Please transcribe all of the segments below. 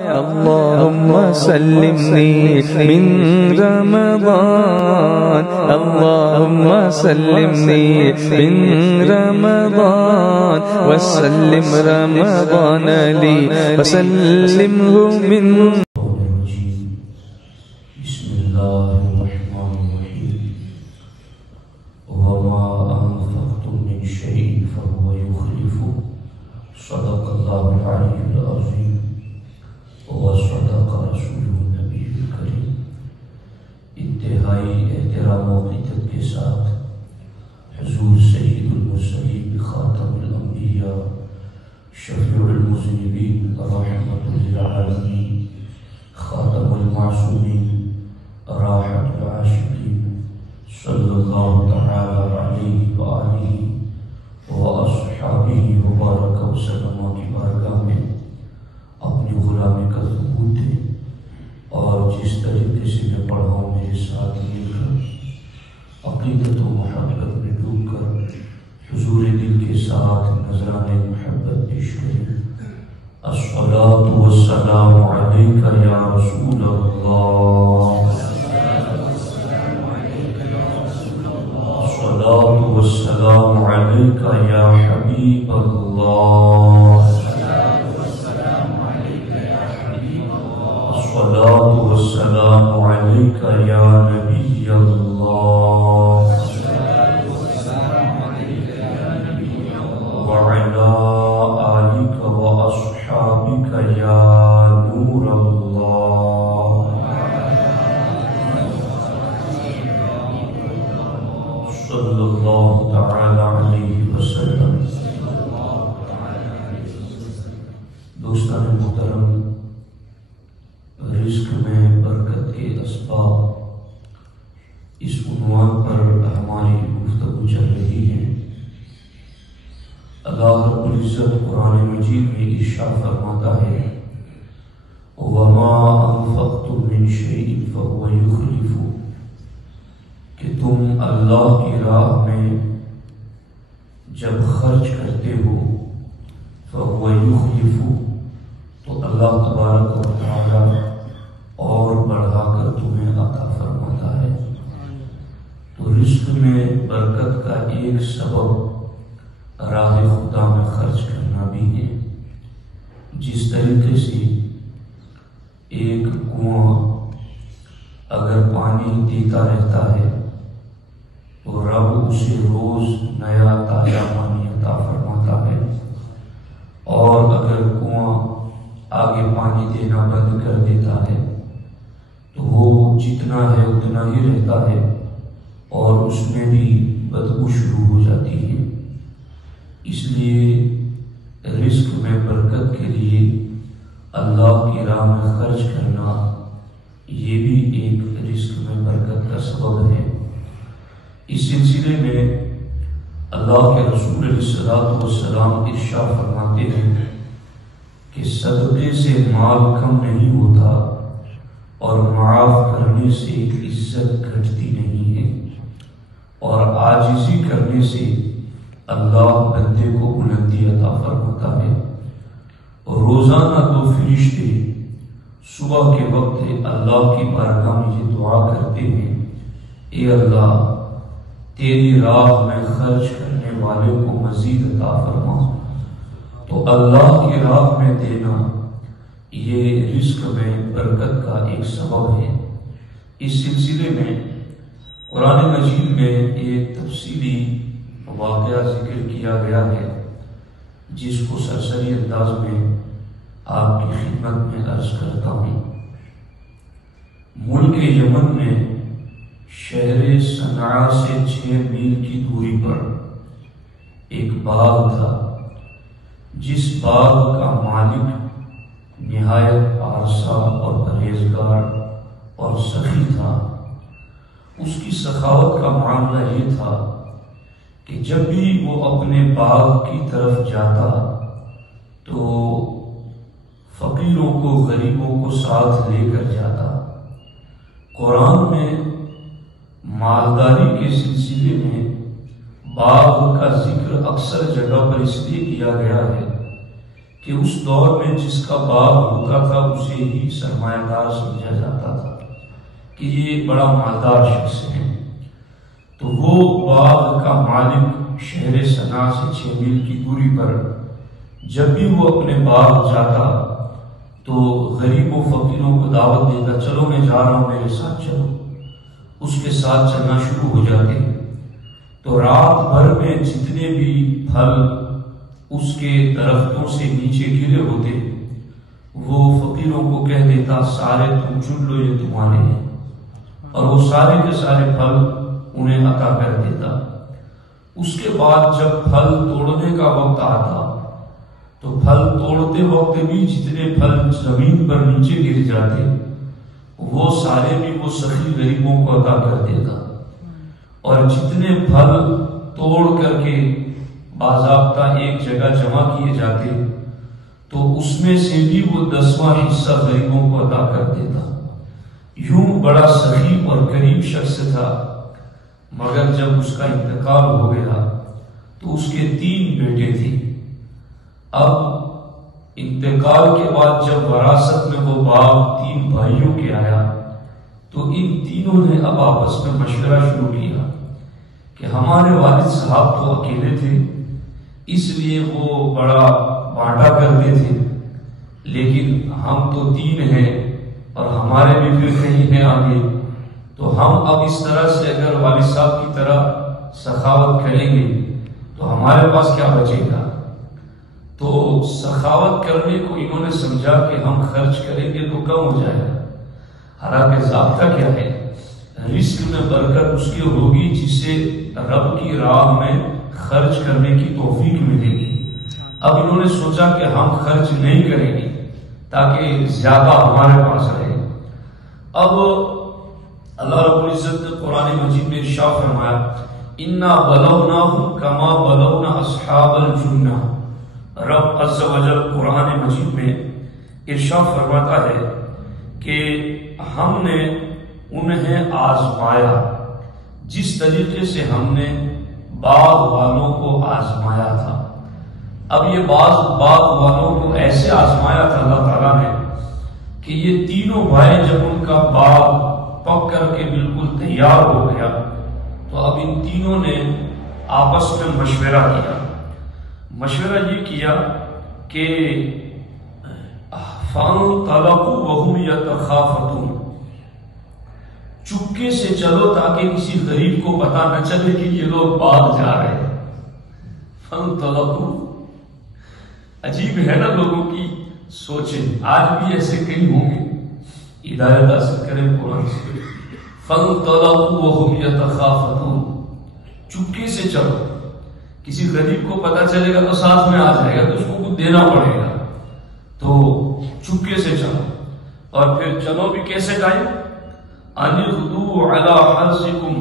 اللهم سلمني من رمضان، اللهم سلمني من رمضان، وسلم رمضان لي وسلمه من. بسم الله الرحمن الرحيم. وما أنفقتم من شيء فهو يخلفه. صدق الله العلي العظيم وصدق رسوله النبی الکریم. انتہائی احترام و عقیدت کے ساتھ حضور سید المرسلین خاتم الانبیاء شفیع المذنبین رحمۃ للعالمین خاتم المعصومین راحت العاشقین صلی اللہ تعالی علیہ وآلہ واصحابہ وبارک وسلم کی بارگاہ میں اپنی غلامی کا ثبوت دے، اور جس طریقے سے میں پڑھا ہوں میرے ساتھ مل کر عقیدت و محبت میں ڈوب کر حضور دل کے ساتھ نذرانِ محبت پیش کریں. الصلاۃ والسلام علیک یا رسول اللہ، الصلاۃ والسلام علیک یا حبیب اللہ، الصلاۃ والسلام علیک یا نبی اللہ، وعلی آلک واصحابک یا نور اللہ، صلی اللہ تعالی علیہ وسلم. دوستان محترم، رزق میں برکت کے اسباب اس عنوان پر ہماری گفتگو چل رہی ہے. اللہ رب العزت قرآن مجید میں ارشاد فرماتا ہے وَمَا أَنفَقْتُم مِّن شَيْءٍ فَهُوَ يُخْلِفُهُ، کہ تم اللہ کی راہ میں جب خرچ کرتے ہو فَهُوَ يُخْلِفُهُ، تو اللہ تبارک و تعالی اور بڑھا کر تمہیں عطا فرماتا ہے. تو رزق میں برکت کا ایک سبب راہ خدا میں خرچ کرنا بھی ہے. جس طریقے سے ایک کنواں اگر پانی دیتا رہتا ہے تو رب اسے روز نیا تازہ پانی عطا فرماتا ہے، اور اگر کنواں آگے پانی دینا بند کر دیتا ہے تو وہ جتنا ہے اتنا ہی رہتا ہے، اور اس میں بھی بدبو شروع ہو جاتی ہے. اس لیے رزق میں برکت کے لیے اللہ کی راہ میں خرچ کرنا یہ بھی ایک رزق میں برکت کا سبب ہے. اس سلسلے میں اللہ کے رسول علیہ السلام ارشاد فرماتے ہیں کہ صدقے سے مال کم نہیں ہوتا، اور معاف کرنے سے عزت گھٹتی نہیں ہے، اور عاجزی کرنے سے اللہ بندے کو بلندی عطا فرماتا ہے. اور روزانہ دو فرشتے صبح کے وقت اللہ کی بارگاہ میں یہ دعا کرتے ہیں اے اللہ تیری راہ میں خرچ کرنے والے کو مزید عطا فرما. تو اللہ کی راہ میں دینا یہ رزق میں برکت کا ایک سبب ہے. اس سلسلے میں قرآن مجید میں ایک تفصیلی واقعہ ذکر کیا گیا ہے جس کو سرسری انداز میں آپ کی خدمت میں عرض کرتا ہوں. ملک یمن میں شہر صنعا سے 6 میل کی دوری پر ایک باغ تھا، جس باغ کا مالک نہایت عارضہ اور پرہیزگار اور سخی تھا. اس کی سخاوت کا معاملہ یہ تھا کہ جب بھی وہ اپنے باغ کی طرف جاتا تو فقیروں کو غریبوں کو ساتھ لے کر جاتا. قرآن میں مالداری کے سلسلے میں باغ کا ذکر اکثر جگہ پر اس لیے کیا گیا ہے کہ کہ اس دور میں جس کا باغ ہوتا تھا اسے ہی سرمایہ دار سمجھا جاتا تھا کہ یہ بڑا مالدار شخص ہے. تو وہ باغ کا مالک شہر صنعاء سے 6 میل کی دوری پر جب بھی وہ اپنے باغ جاتا تو غریب و فقیروں کو دعوت دیتا، چلو میں جا رہا ہوں میرے ساتھ چلو. اس کے ساتھ چلنا شروع ہو جاتے. تو رات بھر میں جتنے بھی پھل اس کے درختوں سے نیچے گرے ہوتے وہ فقیروں کو کہہ دیتا سارے تم چن لو، یہ تمہارے ہیں، اور وہ سارے کے سارے پھل انہیں عطا کر دیتا. اس کے بعد جب پھل توڑنے کا وقت آتا تو پھل توڑتے وقت بھی جتنے پھل زمین پر نیچے گر جاتے وہ سارے بھی وہ سخی غریبوں کو عطا کر دیتا. اور جتنے پھل توڑ کر کے باضابطہ ایک جگہ جمع کیے جاتے تو اس میں سے بھی وہ 10واں حصہ غریبوں کو عطا کر دیتا. یوں بڑا سخی اور قریب شخص تھا. مگر جب اس کا انتقال ہو گیا تو اس کے 3 بیٹے تھے. اب انتقال کے بعد جب وراثت میں وہ باغ 3 بھائیوں کے آیا تو ان تینوں نے اب آپس میں مشورہ شروع کیا کہ ہمارے والد صاحب تو اکیلے تھے اس لیے وہ بڑا بانٹا کرتے تھے، لیکن ہم تو 3 ہیں اور ہمارے بھی پھر کہیں ہیں آگے، تو ہم اب اس طرح سے اگر والد صاحب کی طرح سخاوت کریں گے تو ہمارے پاس کیا بچے گا. تو سخاوت کرنے کو انہوں نے سمجھا کہ ہم خرچ کریں گے تو کم ہو جائے گا. حالانکہ ضابطہ کیا ہے، رزق میں برکت اس کی ہوگی جسے رب کی راہ میں خرچ کرنے کی توفیق ملے گی. اب انہوں نے سوچا کہ ہم خرچ نہیں کریں گے تاکہ زیادہ ہمارے پاس رہے. اب اللہ رب العزت نے قرآن مجید میں ارشاد فرمایا اِنَّا بَلَوْنَاهُمْ كَمَا بَلَوْنَا أَصْحَابَ الْجُنَّةِ. رب عز و جل قرآن مجید میں ارشاد فرماتا ہے کہ ہم نے انہیں آزمایا جس طریقے سے ہم نے باغ والوں کو آزمایا تھا. اب یہ باغ والوں کو ایسے آزمایا تھا اللہ تعالیٰ نے کہ یہ تینوں بھائی جب ان کا باغ پک کر کے بالکل تیار ہو گیا تو اب ان تینوں نے آپس میں مشورہ کیا. مشورہ یہ کیا کہ فَانْطَلَقُوا وَهُمْ يَتَخَافَتُونَ، چپکے سے چلو تاکہ کسی غریب کو پتا نہ چلے کہ یہ لوگ باغ جا رہے ہیں. فَانْطَلَقُوا، عجیب ہے نا لوگوں کی سوچیں، آج بھی ایسے کئی ہوں گے، ہدایت حاصل کریں قرآن سے. فَانْطَلَقُوا وَهُمْ يَتَخَافَتُونَ، چپکے سے چلو، کسی غریب کو پتا چلے گا تو ساتھ میں آ جائے گا تو اس کو کچھ دینا پڑے گا، تو چپکے سے چلو. اور پھر چلو بھی کیسے ٹائم، أَنِ اغْدُوا عَلَىٰ حَرْثِكُمْ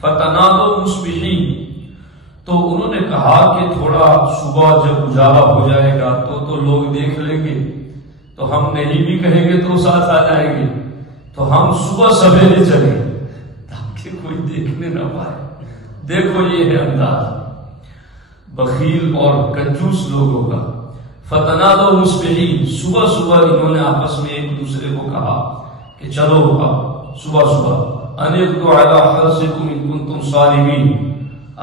فَتَنَادَوْا مُصْبِحِينَ. تو انہوں نے کہا کہ تھوڑا صبح جب اجالا ہو جائے گا تو لوگ دیکھ لیں گے تو ہم نہیں بھی کہیں گے تو ساتھ آ جائیں گے، تو ہم صبح سویرے چلیں تاکہ کوئی دیکھنے نہ پائے. دیکھو یہ ہے انداز بخیل اور کنجوس لوگوں کا. فَتَنَادَوْا مُصْبِحِينَ، صبح صبح انہوں نے آپس میں ایک دوسرے کو کہا کہ چلو اب صبح أَنِ اغْدُوا عَلَىٰ حَرْثِكُمْ إِن كُنتُمْ صَارِمِينَ،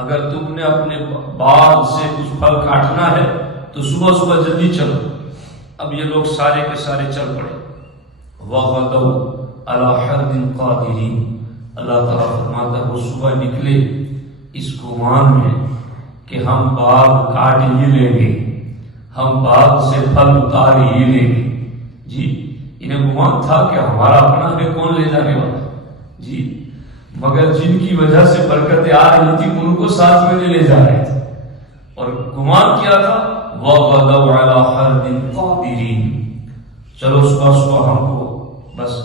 اگر تم نے اپنے باغ سے کچھ پھل کاٹنا ہے تو صبح صبح جلدی چلو. اب یہ لوگ سارے کے سارے چل پڑے. وَغَدَوْا عَلَىٰ حَرْدٍ قَادِرِينَ، اللہ تعالیٰ فرماتا ہے وہ صبح نکلے اس گمان میں کہ ہم باغ کاٹ ہی لیں گے، ہم باغ سے پھل اتار ہی لیں گے. جی انہیں گمان تھا کہ ہمارا اپنا ہے، کون لے جانے والا جی، مگر جن کی وجہ سے برکتیں آ رہی تھی ان کو ساتھ میں لے جا رہے تھے. اور گمان کیا تھا وَغَدَوْا عَلَىٰ حَرْدٍ قَادِرِينَ، چلو صبح صبح ہم کو بس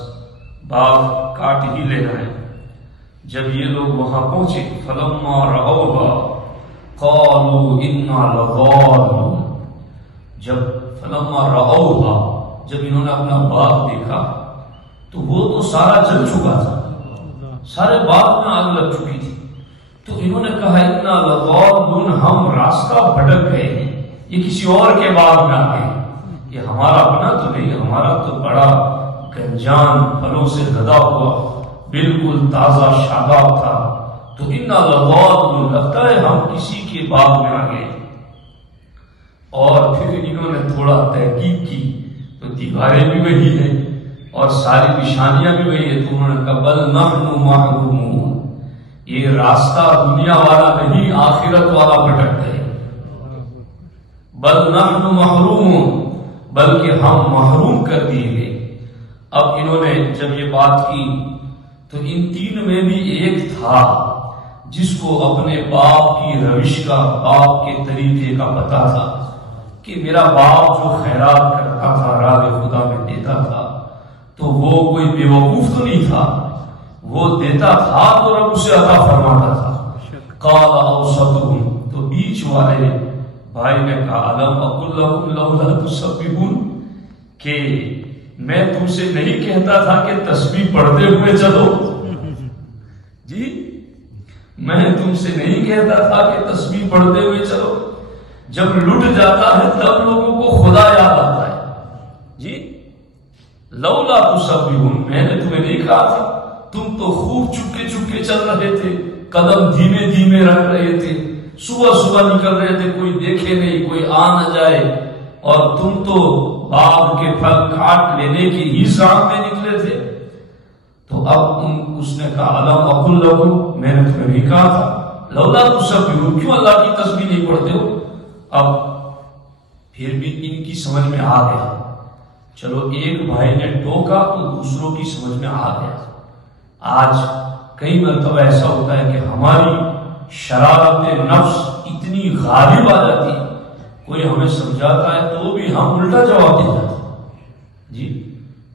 باغ کاٹ ہی لینا ہے. جب یہ لوگ وہاں پہنچے فَلَمَّا رَأَوْهَا قَالُوا إِنَّا لَضَالُّونَ، جب فَلَمَّا رَأَوْهَا، جب انہوں نے اپنا باغ دیکھا تو وہ تو سارا جل چکا تھا، سارے باغ میں آگ لگ چکی تھی. تو انہوں نے کہا اِنَّا لَضَالُّونَ، ہم راستہ بھٹک گئے ہیں، یہ کسی اور کے باغ میں آ گئے. یہ ہمارا اپنا تو نہیں، ہمارا تو بڑا گنجان پھلوں سے لدا ہوا بالکل تازہ شاداب تھا، تو لگتا ہے ہم کسی کے باغ میں آ گئے۔ اور پھر انہوں نے تھوڑا تحقیق کی تو دیواریں بھی وہی ہیں اور ساری نشانیاں بھی وہی ہیں، تو انہوں نے کہا بل نحن محرومون، یہ راستہ دنیا والا نہیں آخرت والا بھٹک گئے، بل نحن محرومون، بلکہ ہم محروم کر دیے گئے۔ اب انہوں نے جب یہ بات کی تو ان تین میں بھی ایک تھا جس کو اپنے باپ کی روش کا، باپ کے طریقے کا پتا تھا کہ میرا باپ جو خیرات کرتا تھا، راہ خدا میں دیتا تھا، تو وہ کوئی بیوقوف تو نہیں تھا، وہ دیتا تھا تو رب اسے عطا فرماتا تھا۔ قال اوسطهم، تو بیچ والے بھائی نے کہا الم اقل لکم لولا تسبحون، کہ میں تم سے نہیں کہتا تھا کہ تسبیح پڑھتے ہوئے چلو، جی میں تم سے نہیں کہتا تھا کہ تسبیح پڑھتے ہوئے چلو، جب لٹ جاتا ہے تب لوگوں کو خدا یاد آتا ہے، جی لولا تسبحون، میں نے تمہیں نہیں کہا تھا، تم تو خوب چپکے چپکے چل رہے تھے، قدم دھیمے دھیمے رکھ رہے تھے، صبح صبح نکل رہے تھے، کوئی دیکھے نہیں، کوئی آ نہ جائے، اور تم تو باغ کے پھل کاٹ لینے کی ہی سام میں نکلے تھے۔ تو اب اس نے کہا الم اقل لکم، میں نے تمہیں نہیں کہا تھا، لولا تسبحون، کیوں اللہ کی تسبیح نہیں پڑھتے ہو؟ اب پھر بھی ان کی سمجھ میں آ گیا، چلو ایک بھائی نے ٹوکا تو دوسروں کی سمجھ میں آ گیا۔ آج کئی مرتبہ ایسا ہوتا ہے کہ ہماری شرارت نفس اتنی غالب آ جاتی ہے، کوئی ہمیں سمجھاتا ہے تو بھی ہم الٹا جواب دے جاتے ہیں، جی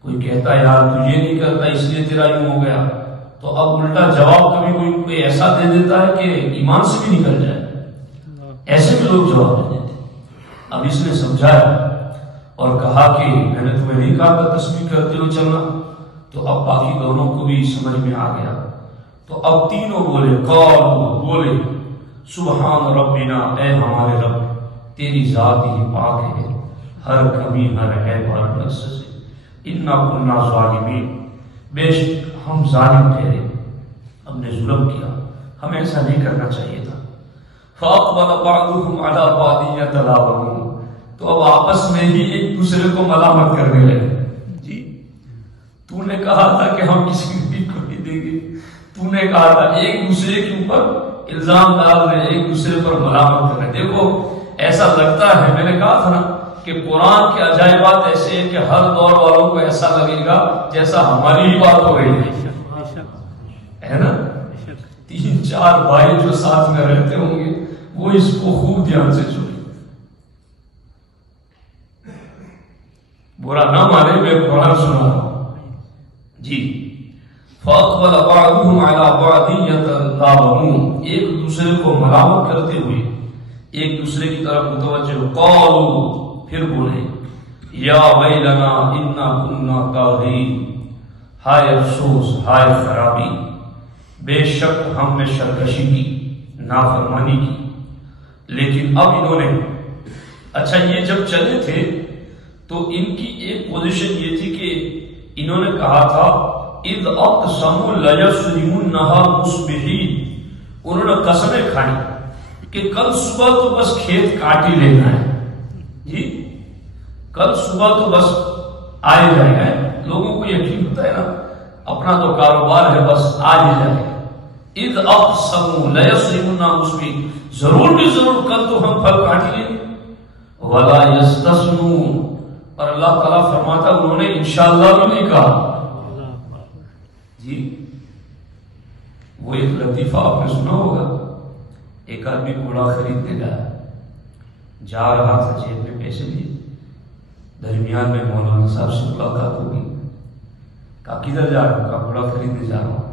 کوئی کہتا ہے یار تجھے نہیں کرتا اس لیے تیرا یوں ہو گیا، تو اب الٹا جواب کبھی کوئی ایسا دے دیتا ہے کہ ایمان سے بھی نکل جائے، ایسے بھی لوگ جواب دے دیتے۔ اب اس نے سمجھایا اور کہا کہ میں نے تمہیں نہیں کہا تھا تسبیح کرتے ہوئے چلنا، تو اب باقی دونوں کو بھی سمجھ میں آ گیا، تو اب تینوں بولے، قالوا بولے، سبحان ربنا، اے ہمارے رب تیری ذات ہی پاک ہے ہر کمی ہر عیب ہر نقص سے، انا کنا ظالمین، بے شک ہم ظالم ٹھہرے، ہم نے ظلم کیا، ہمیں ایسا نہیں کرنا چاہیے تھا۔ فَأَقْبَلَ بَعْضُهُمْ عَلَىٰ بَعْضٍ يَتَلَاوَمُونَ، تو اب آپس میں ہی ایک دوسرے کو ملامت کرنے لگے، جی تو نے کہا تھا کہ ہم کسی کو نہیں دیں گے، تو نے کہا تھا، ایک دوسرے کے اوپر الزام ڈال رہے، ایک دوسرے پر ملامت کر رہے۔ دیکھو ایسا لگتا ہے، میں نے کہا تھا نا کہ قرآن کے عجائبات ایسے ہیں کہ ہر دور والوں کو ایسا لگے گا جیسا ہماری ہی بات ہو رہی ہے نا۔ تین چار بھائی جو ساتھ میں رہتے ہوں گے وہ اس کو خوب دھیان سے سنیں، برا نہ مانے، میں قرآن سنا رہا ہوں، جی فَأَقْبَلَ بَعْضُهُمْ عَلَىٰ بَعْضٍ يَتَلَاوَمُونَ، ایک دوسرے کو ملامت کرتے ہوئے ایک دوسرے کی طرف متوجہ، قالوا، پھر بولے، یا ویلنا انا کنا طاغین، ہائے افسوس، ہائے خرابی، بے شک ہم نے سرکشی کی، نافرمانی کی۔ لیکن اب انہوں نے، اچھا یہ جب چلے تھے تو ان کی ایک پوزیشن یہ تھی کہ انہوں نے کہا تھا اذ اقسموا لیصرمنها مصبحین، انہوں نے قسمیں کھائی کہ کل صبح تو بس کھیت کاٹ ہی لینا ہے، جی کل صبح تو بس آئے جائے گا، لوگوں کو یقین ہوتا ہے نا اپنا تو کاروبار ہے، بس آ ہی جائے گا۔ اذ اقسموا لیصرمنها مصبحین، ضرور بھی ضرور کل تو ہم پھل کاٹ ہی لیں گے۔ ولا یستثنون، اور اللہ تعالیٰ فرماتا انہوں نے انشاءاللہ بھی نہیں کہا، جی وہ ایک لطیفہ آپ نے سنا ہوگا، ایک آدمی گھوڑا خریدنے گیا، جا رہا تھا، جیب میں پیسے لیے، درمیان میں مولانا صاحب سے ملاقات ہو گئی، کہا کدھر جا رہا ہوں؟ کہا گھوڑا خریدنے جا رہا ہوں۔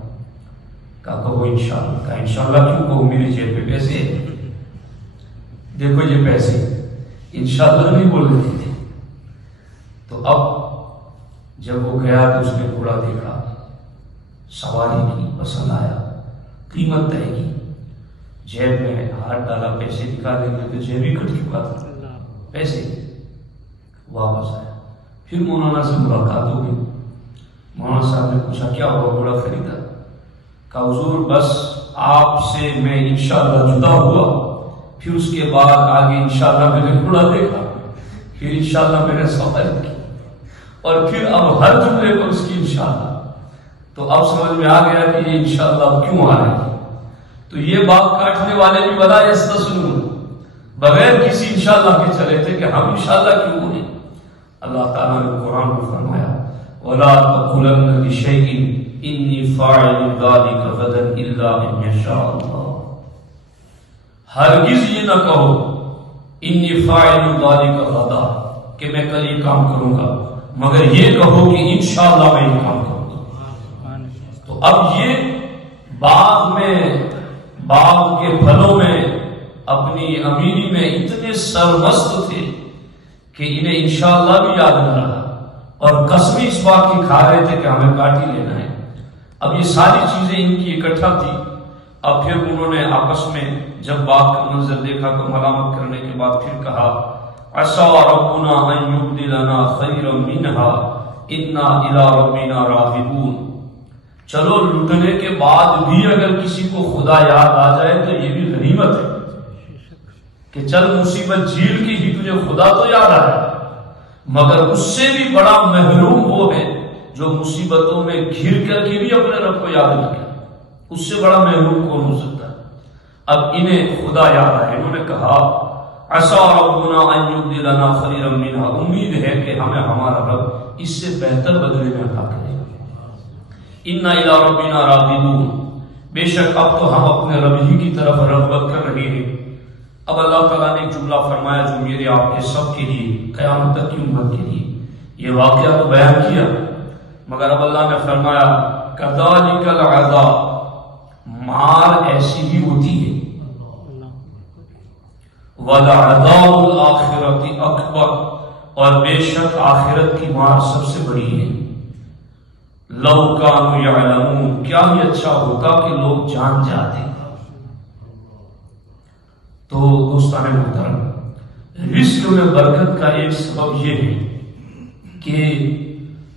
کہا کہو انشاءاللہ۔ کہا انشاءاللہ کیوں کہوں، میری جیب میں پیسے ہیں، دیکھو یہ پیسے، انشاءاللہ نہیں بول رہے تھے۔ تو اب جب وہ گیا تو اس نے گھوڑا دیکھا، سواری کی، پسند آیا، قیمت طے کی، جیب میں ہاتھ ڈالا، پیسے نکالیں گے تو جیب ہی کٹ چکا تھا پیسے۔ واپس آیا. پھر مولانا سے ملاقات ہو گئی. مولانا صاحب نے پوچھا کیا ہوا؟ گھوڑا خریدا. کہا حضور بس آپ سے میں انشاءاللہ جدا ہوا، پھر اس کے بعد آگے انشاءاللہ میں نے گھوڑا دیکھا، پھر انشاءاللہ میں نے سواری کی، اور پھر اب ہر جملے پر اس کی انشاءاللہ. تو اب سمجھ میں آ گیا کہ یہ انشاءاللہ کیوں آ رہی ہے. تو یہ باغ کاٹنے والے بھی بلا یستسلمون، بغیر کسی انشاءاللہ کے چلے تھے کہ ہم انشاءاللہ کیوں نہیں. اللہ تعالیٰ نے قرآن میں فرمایا وَلَا تَقُولَنَّ لِشَيْءٍ إِنِّي فَاعِلٌ ذَلِكَ غَدًا إِلَّا أَن يَشَاءَ اللَّهُ. ہرگز یہ نہ کہو إِنِّي فَاعِلٌ ذَلِكَ غَدًا کہ میں کل یہ کام کروں گا، مگر یہ کہو کہ انشاءاللہ میں یہ کام کروں گا. تو اب یہ باغ کے پھلوں میں اپنی امیری میں اتنے سرمست تھے کہ انہیں انشاءاللہ بھی یاد نہ رہا، اور قسمیں اس بات کی کھا رہے تھے کہ ہمیں کاٹ ہی لینا ہے. اب یہ ساری چیزیں ان کی اکٹھا تھی. اب پھر انہوں نے آپس میں جب باغ کا منظر دیکھا تو ملامت کرنے کے بعد پھر کہا عسیٰ ربنا ان یبدلنا خیرا منہا انا الی ربنا راغبون. چلو لٹنے کے بعد بھی اگر کسی کو خدا یاد آ جائے تو یہ بھی غنیمت ہے کہ چل مصیبت جھیل کی ہی تجھے خدا تو یاد آیا، مگر اس سے بھی بڑا محروم وہ ہے جو مصیبتوں میں گھر کر کے بھی اپنے رب کو یاد نہ کرے. اس سے بڑا محروم کون ہو سکتا ہے. اب انہیں خدا یاد آیا، انہوں نے کہا عسیٰ ربنا ان یبدلنا خیرا منہا، امید ہے کہ ہمیں ہمارا رب اس سے بہتر بدلے میں عطا کرے گا. انا الی ربنا راغبون، بے شک اب تو ہم اپنے رب ہی کی طرف رغبت کر رہے ہیں. اب اللہ تعالیٰ نے ایک جملہ فرمایا جو میرے آپ کے سب کے لیے قیامت تک کی امت کے لیے یہ واقعہ تو بیان کیا، مگر اب اللہ نے فرمایا کذالک العذاب، مار ایسی بھی ہوتی ہے، وَلَعَذَابُ الْآخِرَةِ أَكْبَرُ، اور بے شک آخرت کی مار سب سے بڑی ہے. لَوْ كَانُوا يَعْلَمُونَ، کیا ہی اچھا ہوتا کہ لوگ جان جاتے. تو دوستان محترم، رزق میں برکت کا ایک سبب یہ ہے کہ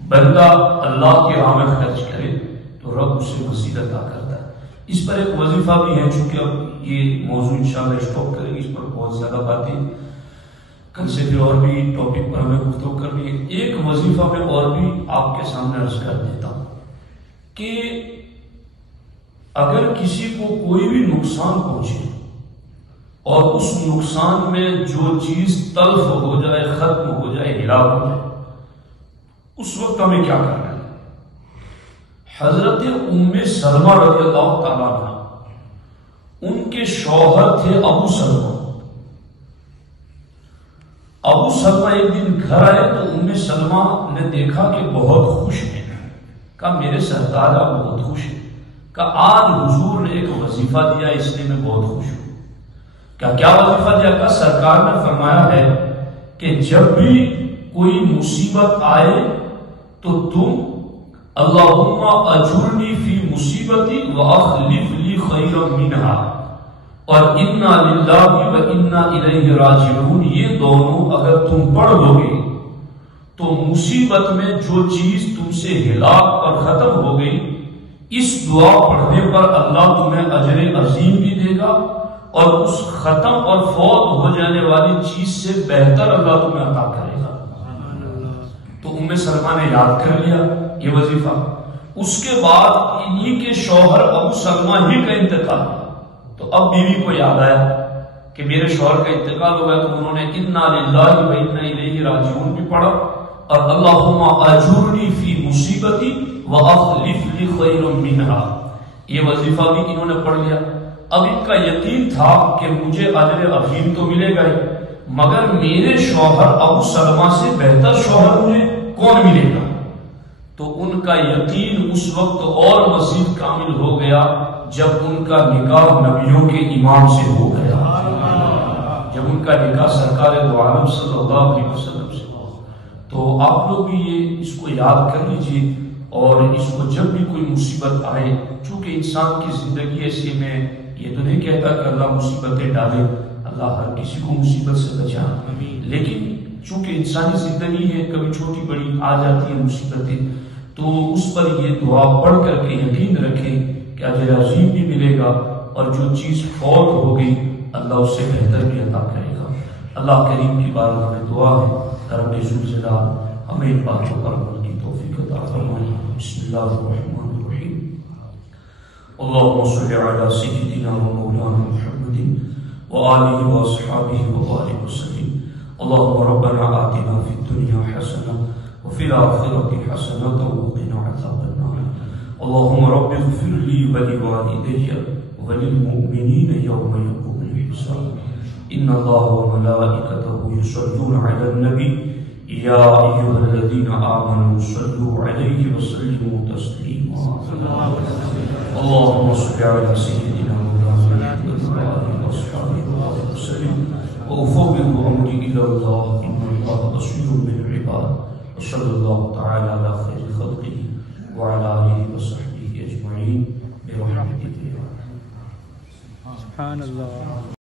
بندہ اللہ کی راہ میں خرچ کرے تو رب اسے مزید عطا کرتا ہے. اس پر ایک وظیفہ بھی ہے، چونکہ اب یہ موضوع انشاءاللہ اسٹاپ کریں گے، اس پر بہت زیادہ باتیں کل سے پھر اور بھی ٹاپک پر ہمیں گفتگو کرنی ہے. ایک وظیفہ میں اور بھی آپ کے سامنے عرض کر دیتا ہوں کہ اگر کسی کو کوئی بھی نقصان پہنچے اور اس نقصان میں جو چیز تلف ہو جائے، ختم ہو جائے، ہلاک ہو جائے، اس وقت ہمیں کیا کرنا ہے. حضرت ام سلمہ رضی اللہ تعالیٰ عنہ، ان کے شوہر تھے ابو سلمہ. ابو سلمہ ایک دن گھر آئے تو ام سلمہ نے دیکھا کہ بہت خوش ہیں. کہا میرے سردار آپ بہت خوش ہیں. کہا آج حضور نے ایک وظیفہ دیا اس لیے میں بہت خوش ہوں. کیا وظیفہ دیا؟ کہا سرکار نے فرمایا ہے کہ جب بھی کوئی مصیبت آئے تو تم اللہم اجرنی فی مصیبتی واخلف لی خیرا منہا اور انا للہ و انا الیہ راجعون، یہ دونوں اگر تم پڑھ لو گے تو مصیبت میں جو چیز تم سے ہلاک اور ختم ہو گئی، اس دعا پڑھنے پر اللہ تمہیں اجر عظیم بھی دے گا اور اس ختم اور فوت ہو جانے والی چیز سے بہتر اللہ تمہیں عطا کرے گا. تو ام سلمہ نے یاد کر لیا یہ وظیفہ. اس کے بعد انہی کے شوہر ابو سلمہ ہی کا انتقال ہوا. تو اب بیوی کو یاد آیا کہ میرے شوہر کا انتقال ہو گیا، تو انہوں نے انا للہ و انا الیہ راجعون بھی پڑھا اور اللہم اجرنی فی مصیبتی واخلف لی خیرا منہا، یہ وظیفہ بھی انہوں نے پڑھ لیا. اب ان کا یقین تھا کہ مجھے اجر عظیم تو ملے گا ہی، مگر میرے شوہر ابو سلمہ سے بہتر شوہر مجھے کون ملے گا. تو ان کا یقین اس وقت اور مزید کامل ہو گیا جب ان کا نکاح نبیوں کے امام سے ہو گیا، جب ان کا نکاح سرکار دو عالم صلی اللہ علیہ وسلم سے ہوا. تو آپ لوگ بھی یہ اس کو یاد کر لیجئے، اور اس کو جب بھی کوئی مصیبت آئے، چونکہ انسان کی زندگی ایسی میں یہ تو نہیں کہتا کہ اللہ مصیبتیں ڈالے، اللہ ہر کسی کو مصیبت سے بچا، لیکن چونکہ انسانی زندگی ہے، کبھی چھوٹی بڑی آ جاتی ہیں مصیبتیں، تو اس پر یہ دعا پڑھ کر کے یقین رکھیں کہ اجر عظیم بھی ملے گا، اور جو چیز فوت ہو گئی اللہ اس سے بہتر بھی عطا کرے گا۔ اللہ کریم کی بارگاہ میں دعا ہے رب ذوالجلال ہمیں ان باتوں پر عمل کی توفیق عطا فرمائے۔ بسم اللہ الرحمن الرحیم۔ اللهم صل على سيدنا ومولانا محمد وآله وأصحابه وبارك وسلم۔ اللهم ربنا آتنا في الدنيا حسنة وفي الآخرة حسنة وقنا عذاب النار۔ اللهم رب اغفر لي ولوالدي وللمؤمنين يوم يقوم الحساب۔ إن الله وملائكته يصلون على النبي يا أيها الذين آمنوا صلوا عليه وسلموا تسليما۔ اللهم صل على سيدنا مولانا محمد وآله وصحبه وسلم، وأفوض أمري إلى الله إن الله بصير بالعباد، وصلى الله تعالى على خير خلقه وعلى آله وصحبه أجمعين برحمتك يا رب۔ سبحان اللہ۔